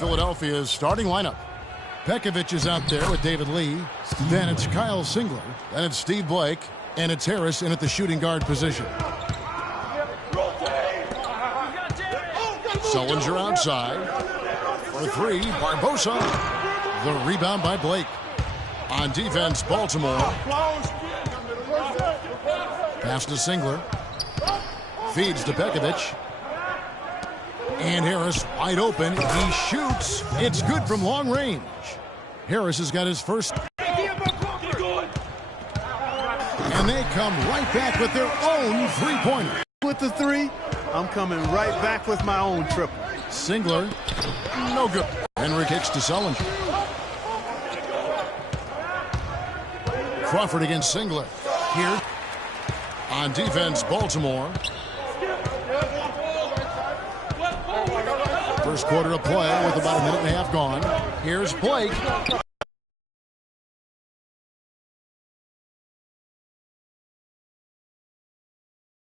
Philadelphia's starting lineup. Pekovic is out there with David Lee. Then it's Kyle Singler. Then it's Steve Blake. And it's Harris in at the shooting guard position. Sullinger outside. For three, Barbosa. The rebound by Blake. On defense, Baltimore. Pass to Singler. Feeds to Pekovic. And Harris wide open. He shoots. It's good from long range. Harris has got his first. And they come right back with their own three-pointer. With the three, I'm coming right back with my own triple. Singler, no good. Henry kicks to Sullinger. Crawford against Singler. Here. On defense, Baltimore. First quarter of play with about a minute and a half gone. Here's Blake.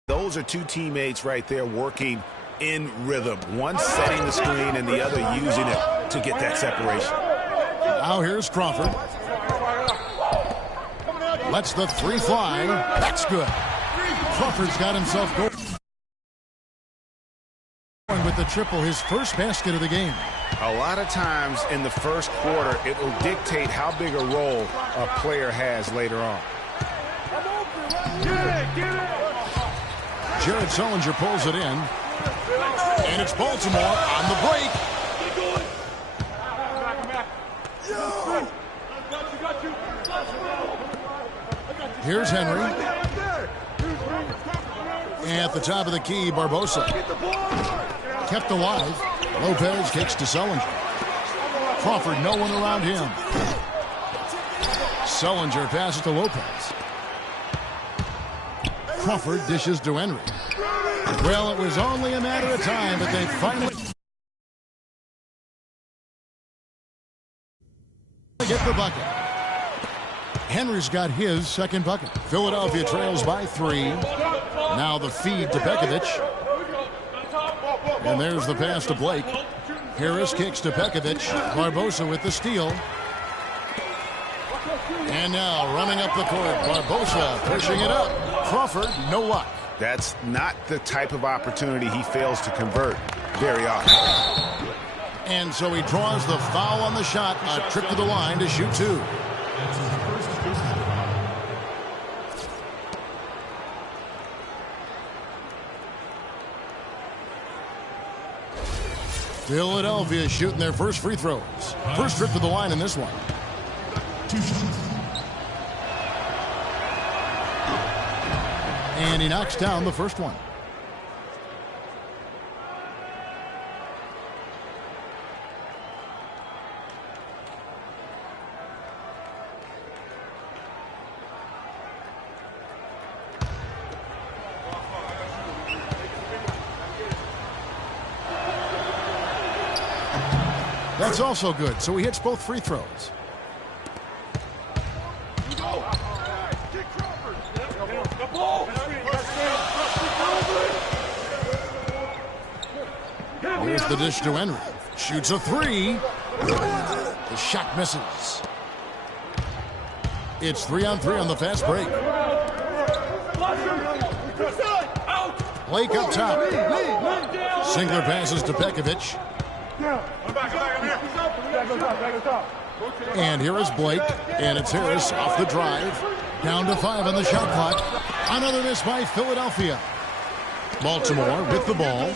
Those are two teammates right there working in rhythm. One setting the screen and the other using it to get that separation. Now here's Crawford. Lets the three fly. That's good. Crawford's got himself going with the triple, his first basket of the game. A lot of times in the first quarter, it will dictate how big a role a player has later on. Jared Sullinger pulls it in. And it's Baltimore on the break. Here's Henry. At the top of the key, Barbosa. Kept alive. Lopez kicks to Sullinger. Crawford, no one around him. Sullinger passes to Lopez. Crawford dishes to Henry. Well, it was only a matter of time, but they finally get the bucket. Henry's got his second bucket. Philadelphia trails by 3. Now the feed to Pekovic. And there's the pass to Blake. Harris kicks to Pekovic. Barbosa with the steal. And now running up the court, Barbosa pushing it up. Crawford, no luck. That's not the type of opportunity he fails to convert very often. And so he draws the foul on the shot. A trip to the line to shoot 2. Philadelphia shooting their first free throws. First trip to the line in this one. And he knocks down the first one. That's also good. So he hits both free throws. Here's the dish to Henry. Shoots a 3. The shot misses. It's 3-on-3 on the fast break. Blake up top. Singler passes to Pekovic. And here is Blake. And it's Harris off the drive. Down to 5 on the shot clock. Another miss by Philadelphia. Baltimore with the ball.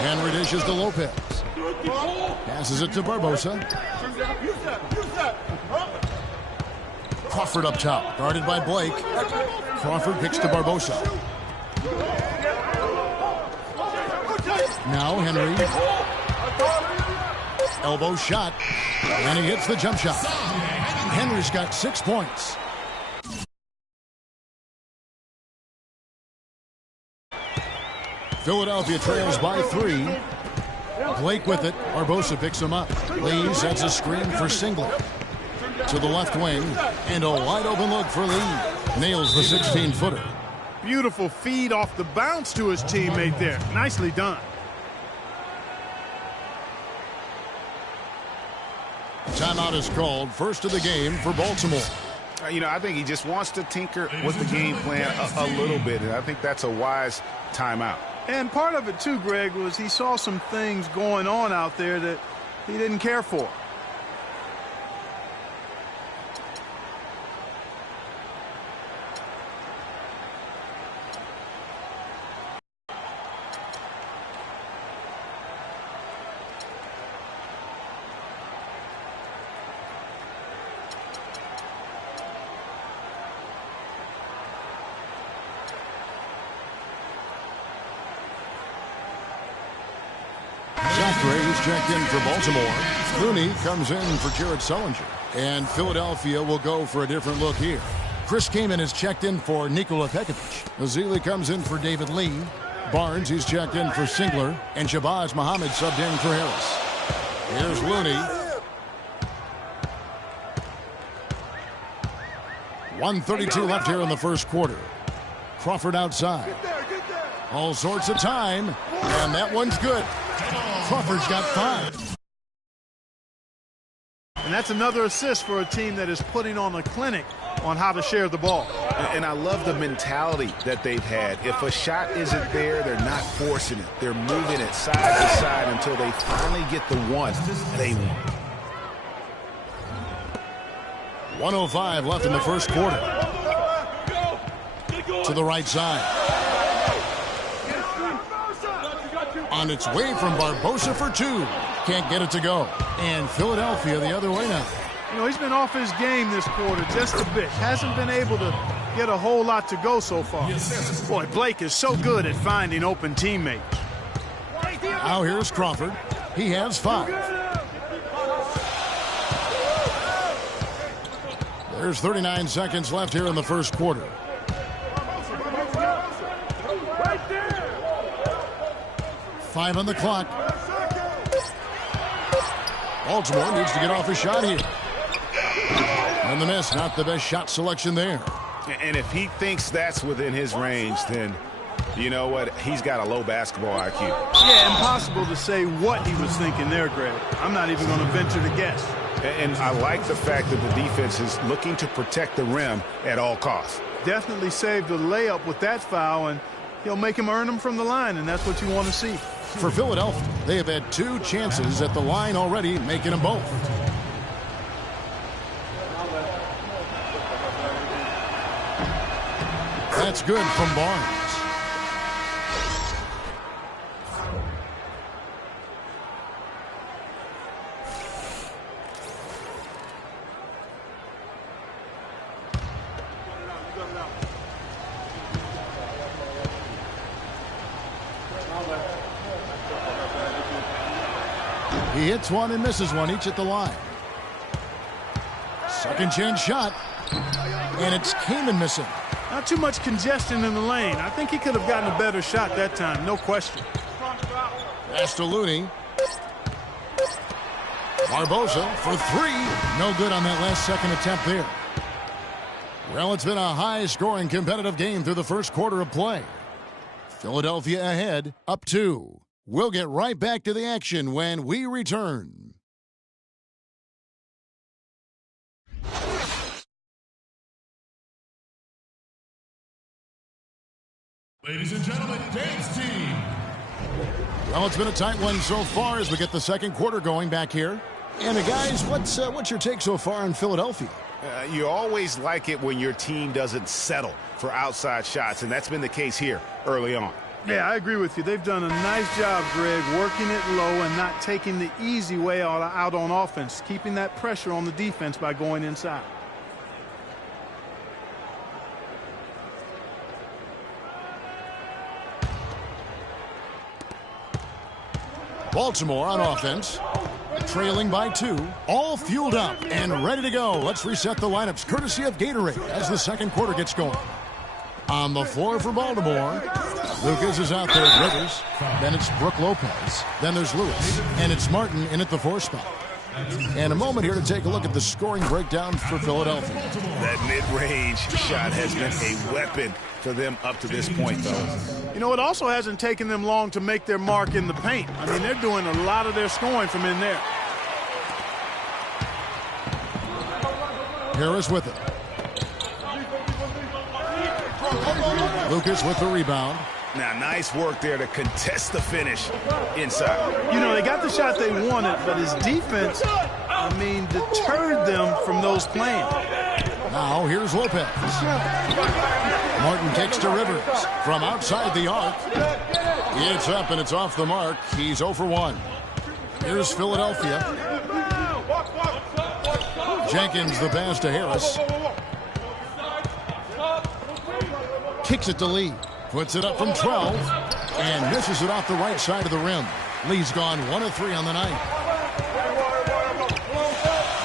Henry dishes to Lopez. Passes it to Barbosa. Crawford up top, guarded by Blake. Crawford picks to Barbosa. Now Henry. Elbow shot. And he hits the jump shot. Henry's got 6 points. Philadelphia trails by 3. Blake with it. Barbosa picks him up. Lee sets a screen for Singler. To the left wing. And a wide open look for Lee. Nails the 16-footer. Beautiful feed off the bounce to his teammate there. Nicely done. Timeout is called. First of the game for Baltimore. You know, I think he just wants to tinker with the game plan a little bit, and I think that's a wise timeout. And part of it, too, Greg, was he saw some things going on out there that he didn't care for. He's checked in for Baltimore. Clooney comes in for Jared Sullinger. And Philadelphia will go for a different look here. Chris Kaman is checked in for Nikola Pekovic. Azili comes in for David Lee. Barnes, he's checked in for Singler. And Shabazz Muhammad subbed in for Harris. Here's Looney. 1:32 left here in the first quarter. Crawford outside. All sorts of time. And that one's good. Crawford's got 5. And that's another assist for a team that is putting on a clinic on how to share the ball. And I love the mentality that they've had. If a shot isn't there, they're not forcing it. They're moving it side to side until they finally get the one they want. 1:05 left in the first quarter. To the right side. On its way from Barbosa for 2. Can't get it to go. And Philadelphia the other way now. You know, he's been off his game this quarter just a bit. Hasn't been able to get a whole lot to go so far. Boy, Blake is so good at finding open teammates. Now here's Crawford. He has 5. There's 39 seconds left here in the first quarter. Five on the clock. Baltimore needs to get off a shot here. And the miss, not the best shot selection there. And if he thinks that's within his range, then you know what? He's got a low basketball IQ. Yeah, impossible to say what he was thinking there, Greg. I'm not even going to venture to guess. And I like the fact that the defense is looking to protect the rim at all costs. Definitely saved a layup with that foul, and he'll make him earn them from the line, and that's what you want to see. For Philadelphia, they have had 2 chances at the line already, making them both. That's good from Barnes. He hits one and misses one, each at the line. Second chance shot. And it's Kaman missing. Not too much congestion in the lane. I think he could have gotten a better shot that time, no question. Pass to Looney. Barbosa for 3. No good on that last second attempt there. Well, it's been a high-scoring competitive game through the first quarter of play. Philadelphia ahead, up 2. We'll get right back to the action when we return. Ladies and gentlemen, Dave's team. Well, it's been a tight one so far as we get the second quarter going back here. And guys, what's your take so far on Philadelphia? You always like it when your team doesn't settle for outside shots, and that's been the case here early on. Yeah, I agree with you. They've done a nice job, Greg, working it low and not taking the easy way out on offense, keeping that pressure on the defense by going inside. Baltimore on offense, trailing by 2, all fueled up and ready to go. Let's reset the lineups courtesy of Gatorade as the second quarter gets going. On the floor for Baltimore, Lucas is out there with Rivers. Then it's Brook Lopez. Then there's Lewis. And it's Martin in at the 4 spot. And a moment here to take a look at the scoring breakdown for Philadelphia. That mid-range shot has been a weapon for them up to this point, though. You know, it also hasn't taken them long to make their mark in the paint. I mean, they're doing a lot of their scoring from in there. Harris with it. Lucas with the rebound. Now, nice work there to contest the finish inside. You know, they got the shot they wanted, but his defense, deterred them from those playing. Now, here's Lopez. Martin kicks to Rivers from outside the arc. It's up and it's off the mark. He's 0 for 1. Here's Philadelphia. Jenkins the pass to Harris. Kicks it to Lee. Puts it up from 12 and misses it off the right side of the rim. Lee's gone 1 of 3 on the night.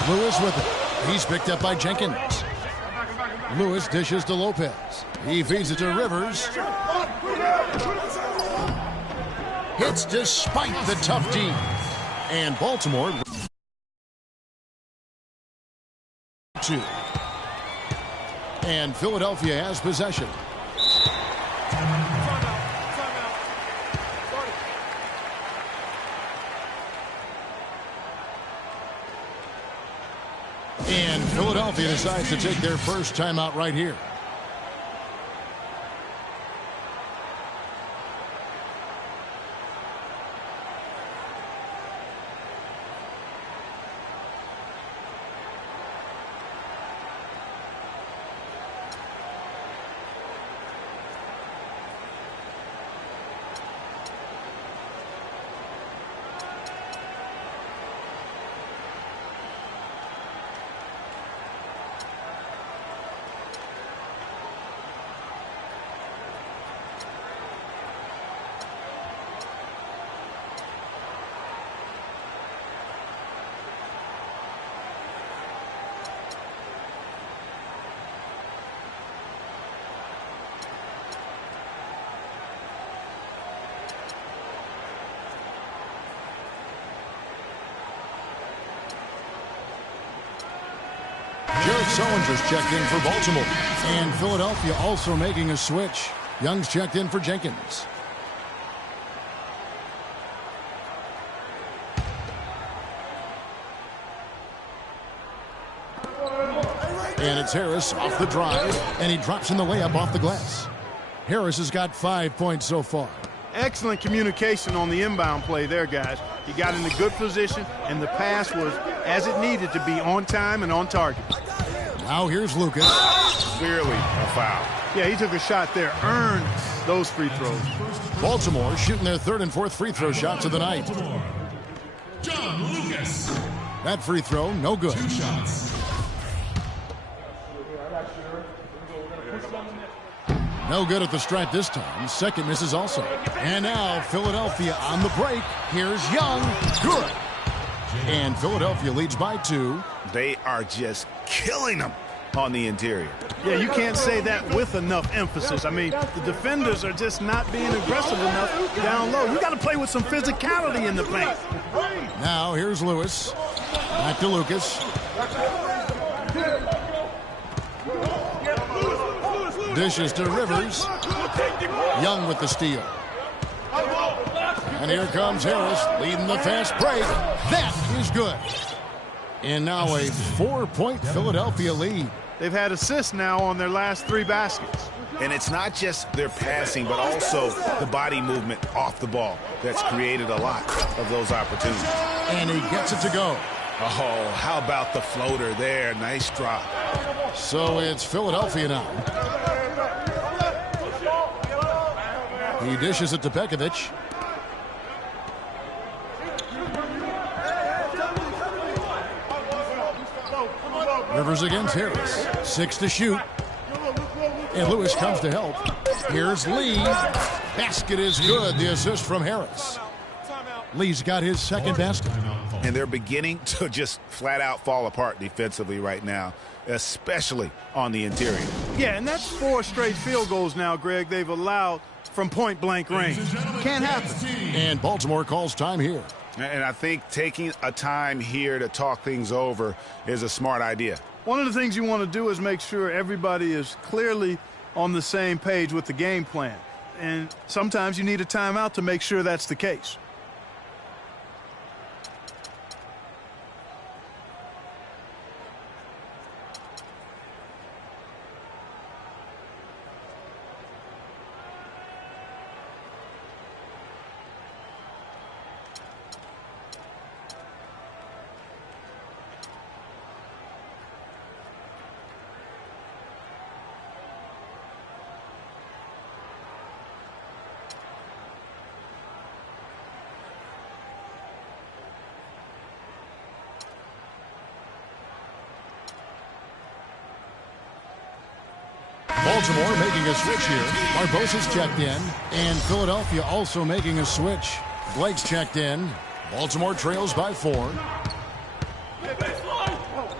Lewis with it. He's picked up by Jenkins. Lewis dishes to Lopez. He feeds it to Rivers. Hits despite the tough D. And Baltimore 2. And Philadelphia has possession. And Philadelphia decides to take their first timeout right here. Sullinger's checked in for Baltimore. And Philadelphia also making a switch. Young's checked in for Jenkins. And it's Harris off the drive. And he drops in the layup off the glass. Harris has got 5 points so far. Excellent communication on the inbound play there, guys. He got in a good position, and the pass was as it needed to be, on time and on target. Now here's Lucas. Clearly a foul. Yeah, he took a shot there, earned those free throws. Baltimore shooting their 3rd and 4th free throw shots of the night. John Lucas. That free throw, no good. 2 shots. No good at the stripe this time. Second misses also. And now Philadelphia on the break. Here's Young. Good. And Philadelphia leads by 2. They are just killing them on the interior. Yeah, you can't say that with enough emphasis. The defenders are just not being aggressive enough down low. You got to play with some physicality in the paint. Now here's Lewis. Back to Lucas. Dishes to Rivers. Young with the steal. And here comes Harris leading the fast break. That is good. And now a 4-point Philadelphia lead. They've had assists now on their last 3 baskets. And it's not just their passing, but also the body movement off the ball that's created a lot of those opportunities. And he gets it to go. Oh, how about the floater there? Nice drop. So it's Philadelphia now. He dishes it to Pekovic. Rivers against Harris. 6 to shoot. And Lewis comes to help. Here's Lee. Basket is good. The assist from Harris. Lee's got his second basket. And they're beginning to just flat out fall apart defensively right now, especially on the interior. Yeah, and that's 4 straight field goals now, Greg, they've allowed from point-blank range. Can't happen. And Baltimore calls time here. And I think taking a time here to talk things over is a smart idea. One of the things you want to do is make sure everybody is clearly on the same page with the game plan. And sometimes you need a timeout to make sure that's the case. Baltimore making a switch here. Barbosa's checked in, and Philadelphia also making a switch. Blake's checked in. Baltimore trails by 4.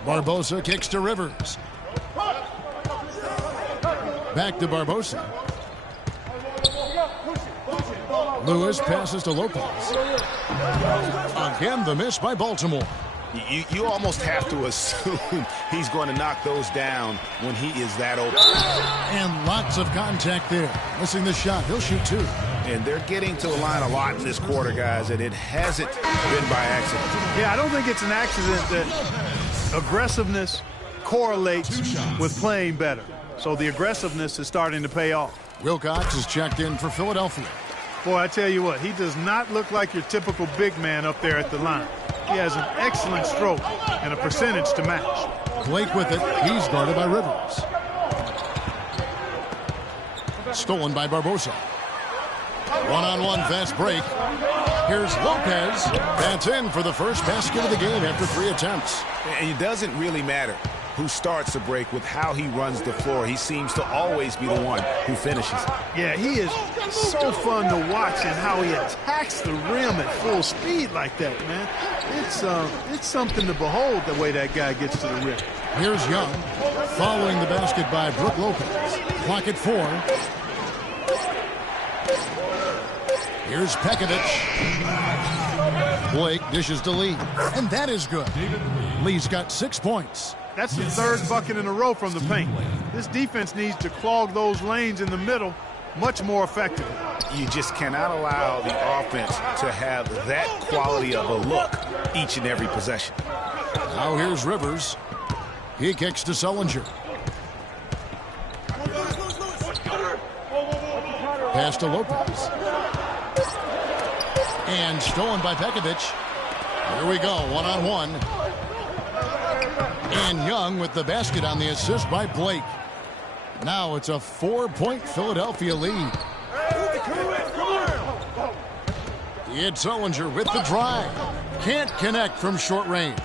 Barbosa kicks to Rivers. Back to Barbosa. Lewis passes to Lopez. Again, the miss by Baltimore. You almost have to assume he's going to knock those down when he is that open. And lots of contact there. Missing the shot. He'll shoot 2. And they're getting to the line a lot in this quarter, guys, and it hasn't been by accident. Yeah, I don't think it's an accident that aggressiveness correlates with playing better. So the aggressiveness is starting to pay off. Wilcox is checked in for Philadelphia. Boy, I tell you what, he does not look like your typical big man up there at the line. He has an excellent stroke and a percentage to match. Blake with it. He's guarded by Rivers. Stolen by Barbosa. One-on-one fast break. Here's Lopez. That's in for the first basket of the game after 3 attempts. And it doesn't really matter who starts the break with how he runs the floor. He seems to always be the one who finishes. Yeah, he is so fun to watch and how he attacks the rim at full speed like that, man. It's something to behold the way that guy gets to the rim. Here's Young following the basket by Brook Lopez. Clock at 4. Here's Pekovic. Blake dishes to Lee, and that is good. Lee's got 6 points. That's the 3rd bucket in a row from the paint. This defense needs to clog those lanes in the middle much more effectively. You just cannot allow the offense to have that quality of a look each and every possession. Now here's Rivers. He kicks to Sullinger. Pass to Lopez. And stolen by Pekovic. Here we go, one-on-one. And Young with the basket on the assist by Blake. Now it's a 4-point Philadelphia lead. It's Sullinger with the drive. Can't connect from short range.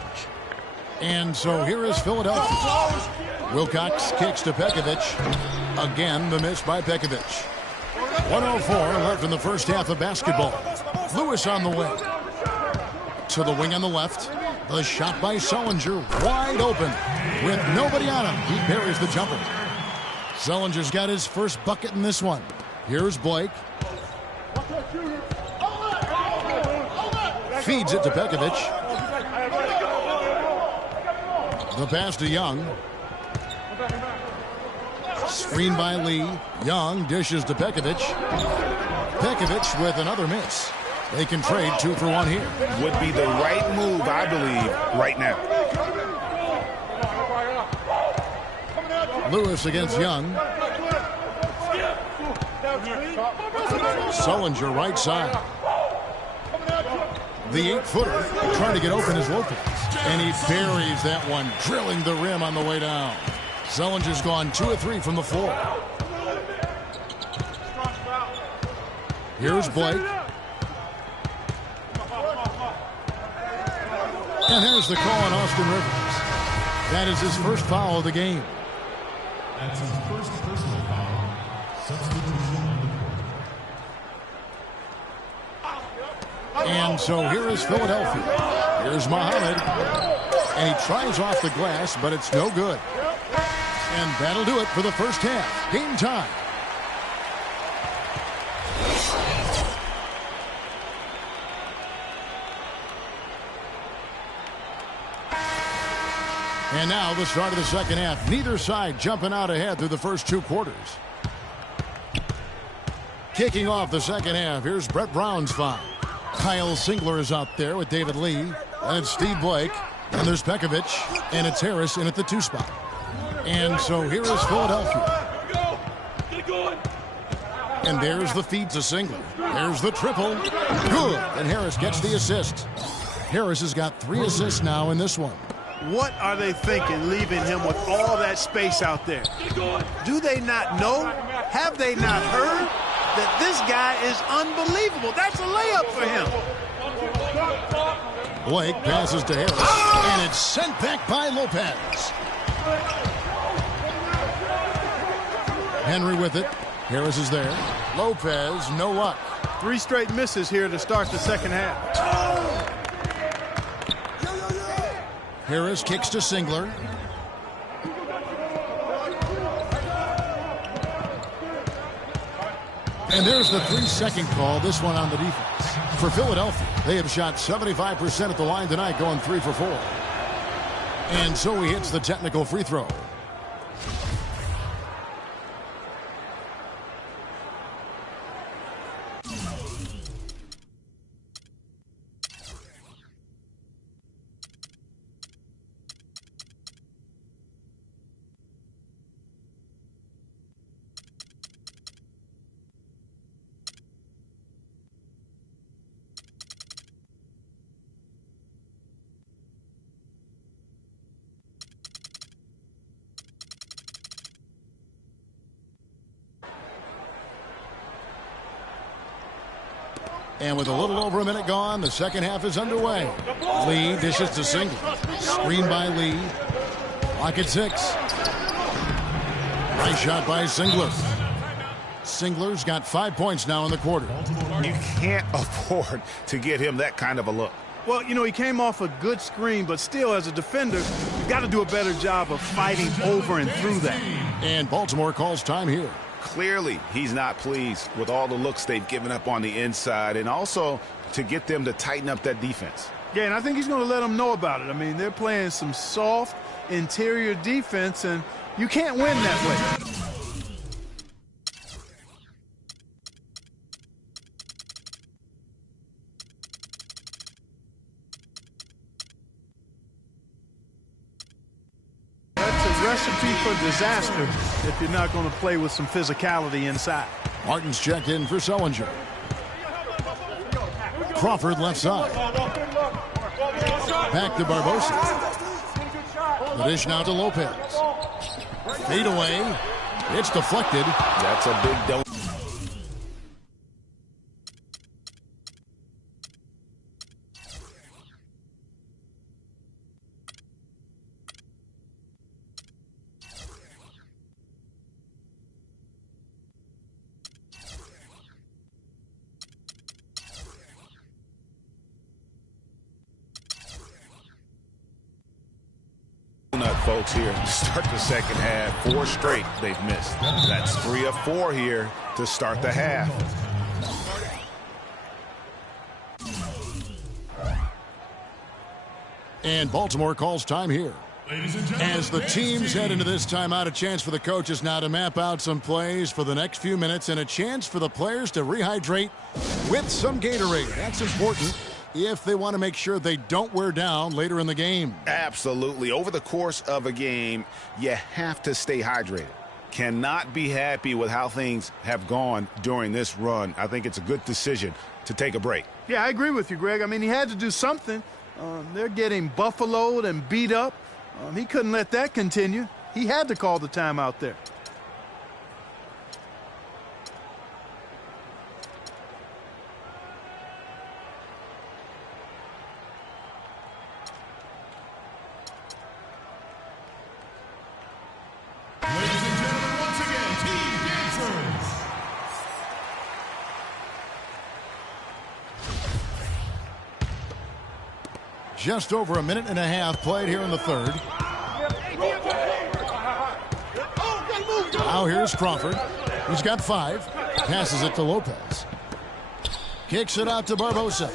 And so here is Philadelphia. Wilcox kicks to Pekovic. Again, the miss by Pekovic. 1:04 left in the first half of basketball. Lewis on the way. To the wing on the left. The shot by Sullinger, wide open. With nobody on him, he buries the jumper. Sullinger's got his first bucket in this one. Here's Blake. Feeds it to Pekovic. The pass to Young. Screen by Lee. Young dishes to Pekovic. Pekovic with another miss. They can trade 2 for 1 here. Would be the right move, I believe, right now. Lewis against Young. Sullinger right side. The 8-footer trying to get open is Lopez. And he buries that one, drilling the rim on the way down. Sullinger's gone 2 of 3 from the floor. Here's Blake. And there's the call on Austin Rivers. That is his first foul of the game. That's his first personal foul. Substitution. And so here is Philadelphia. Here's Muhammad. And he tries off the glass, but it's no good. And that'll do it for the first half. Game time. And now the start of the second half. Neither side jumping out ahead through the first 2 quarters. Kicking off the second half, here's Brett Brown's foul. Kyle Singler is out there with David Lee. And it's Steve Blake. And there's Pekovic. And it's Harris in at the 2 spot. And so here is Philadelphia. And there's the feed to Singler. There's the triple. Good. And Harris gets the assist. Harris has got 3 assists now in this one. What are they thinking, leaving him with all that space out there? Do they not know? Have they not heard that this guy is unbelievable? That's a layup for him. Blake passes to Harris, and it's sent back by Lopez. Henry with it. Harris is there. Lopez, no luck. 3 straight misses here to start the second half. Harris kicks to Singler. And there's the 3-second call, this one on the defense. For Philadelphia, they have shot 75% at the line tonight, going 3 for 4. And so he hits the technical free throw. And with a little over a minute gone, the second half is underway. Lee dishes to Singler. Screen by Lee. Clock at 6. Nice shot by Singler. Singler's got 5 points now in the quarter. You can't afford to get him that kind of a look. Well, you know, he came off a good screen, but still, as a defender, you've got to do a better job of fighting over and through that. And Baltimore calls time here. Clearly, he's not pleased with all the looks they've given up on the inside, and also to get them to tighten up that defense. Yeah, and I think he's going to let them know about it. I mean, they're playing some soft interior defense, and you can't win that way. Recipe for disaster if you're not going to play with some physicality inside. Martin's checked in for Sullinger. Crawford left side. Back to Barbosa. The dish now to Lopez. Fade away. It's deflected. That's a big don't. Folks here to start the second half. 4 straight they've missed. That's 3 of 4 here to start the half. And Baltimore calls time here. As the teams head into this timeout, a chance for the coaches now to map out some plays for the next few minutes and a chance for the players to rehydrate with some Gatorade. That's important if they want to make sure they don't wear down later in the game. Absolutely. Over the course of a game, you have to stay hydrated. Cannot be happy with how things have gone during this run. I think it's a good decision to take a break. Yeah, I agree with you, Greg. I mean, he had to do something. They're getting buffaloed and beat up. He couldn't let that continue. He had to call the timeout there. Just over a minute and a half played here in the third. Now here's Crawford. He's got 5. Passes it to Lopez. Kicks it out to Barbosa.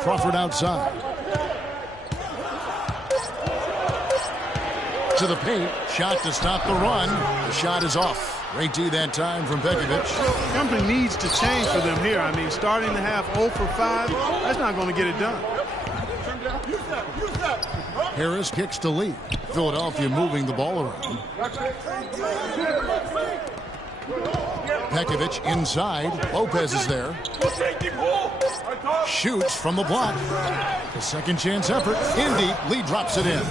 Crawford outside. To the paint. Shot to stop the run. The shot is off. Great D that time from Pekovic. Something needs to change for them here. I mean, starting the half 0 for 5, that's not going to get it done. Harris kicks to Lee. Philadelphia moving the ball around. Pekovic inside. Lopez is there. Shoots from the block. The second chance effort. Indy. Lee drops it in.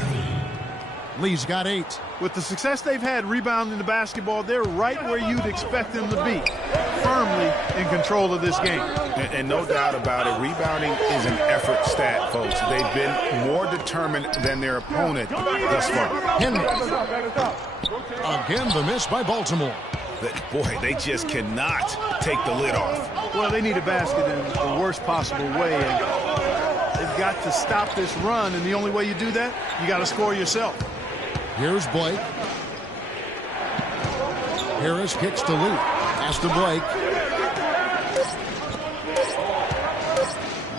Lee's got 8. With the success they've had rebounding the basketball, they're right where you'd expect them to be, firmly in control of this game. And no doubt about it, rebounding is an effort stat, folks. They've been more determined than their opponent thus far. Henry. Again, the miss by Baltimore. Boy, they just cannot take the lid off. Well, they need a basket in the worst possible way, and they've got to stop this run, and the only way you do that, you got to score yourself. Here's Blake. Harris kicks to Lee. Pass to Blake.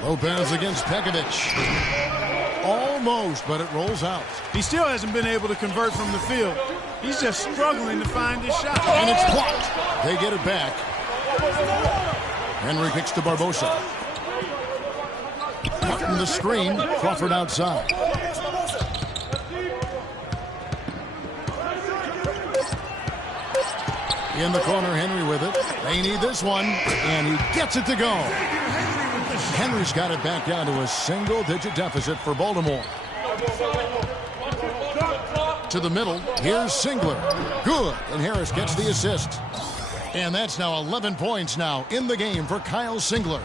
Lopez against Pekovic. Almost, but it rolls out. He still hasn't been able to convert from the field. He's just struggling to find his shot. And it's blocked. They get it back. Henry kicks to Barbosa. Cutting the screen. Crawford outside. In the corner, Henry with it. They need this one, and he gets it to go. Henry's got it back down to a single-digit deficit for Baltimore. To the middle, here's Singler. Good, and Harris gets the assist. And that's now 11 points now in the game for Kyle Singler.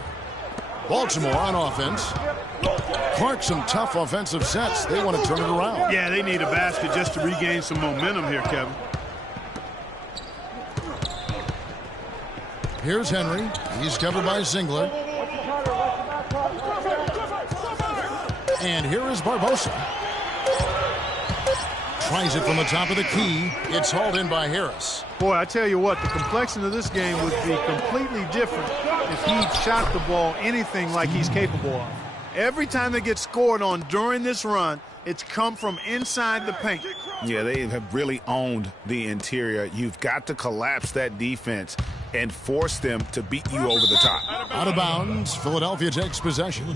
Baltimore on offense. Clark, some tough offensive sets. They want to turn it around. Yeah, they need a basket just to regain some momentum here, Kevin. Here's Henry. He's covered by Singler. And here is Barbosa. Tries it from the top of the key. It's hauled in by Harris. Boy, I tell you what, the complexion of this game would be completely different if he shot the ball anything like he's capable of. Every time they get scored on during this run, it's come from inside the paint. Yeah, they have really owned the interior. You've got to collapse that defense and force them to beat you over the top. Out of bounds, Philadelphia takes possession.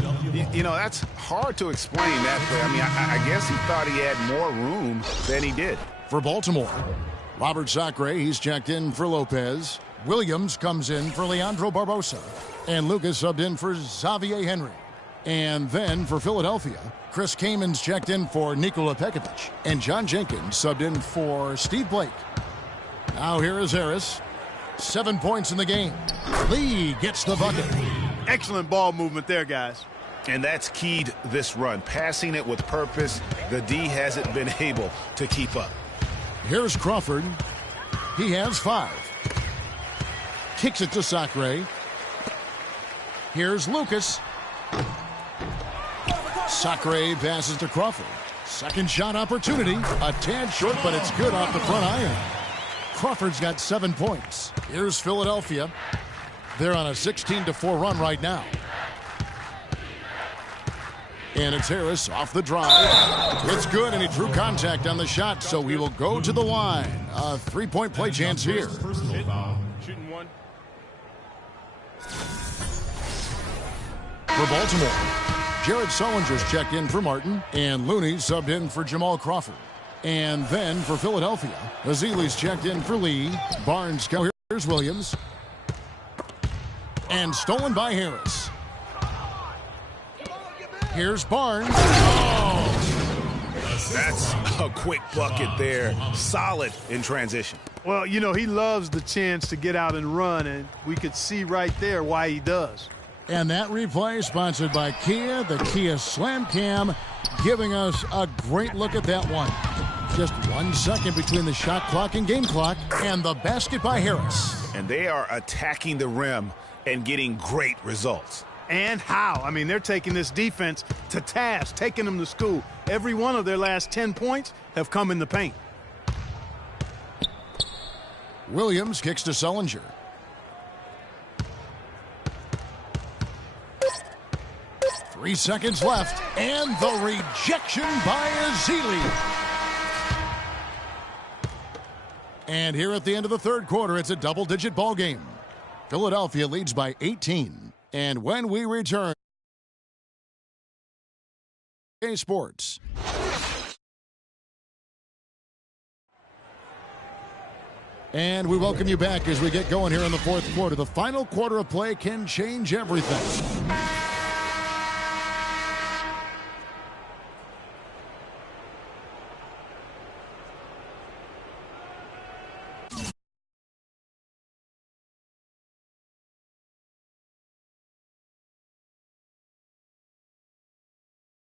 You know, that's hard to explain that, but I mean, I guess he thought he had more room than he did. For Baltimore, Robert Sacre, he's checked in for Lopez. Williams comes in for Leandro Barbosa. And Lucas subbed in for Xavier Henry. And then for Philadelphia, Chris Kamen's checked in for Nikola Pekovic. And John Jenkins subbed in for Steve Blake. Now here is Harris. 7 points in the game. Lee gets the bucket. Excellent ball movement there, guys. And that's keyed this run. Passing it with purpose. The D hasn't been able to keep up. Here's Crawford. He has 5. Kicks it to Sacre. Here's Lucas. Sacre passes to Crawford. Second shot opportunity. A tad short, but it's good off the front iron. Crawford's got 7 points. Here's Philadelphia. They're on a 16-4 run right now. And it's Harris off the drive. It's good, and he drew contact on the shot, so he will go to the line. A 3-point play chance here. Shooting one. For Baltimore, Jared Sullinger's checked in for Martin, and Looney subbed in for Jamal Crawford. And then for Philadelphia, Azili's checked in for Lee. Barnes, here's Williams. And stolen by Harris. Here's Barnes. Oh! That's a quick bucket there. Solid in transition. Well, you know, he loves the chance to get out and run, and we could see right there why he does. And that replay sponsored by Kia, the Kia Slam Cam, giving us a great look at that one. Just 1 second between the shot clock and game clock, and the basket by Harris. And they are attacking the rim and getting great results. And how? I mean, they're taking this defense to task, taking them to school. Every one of their last 10 points have come in the paint. Williams kicks to Sullinger. Three seconds left, and the rejection by Azili. And here at the end of the third quarter, it's a double-digit ball game. Philadelphia leads by 18. And when we return, Sports. And we welcome you back as we get going here in the fourth quarter. The final quarter of play can change everything.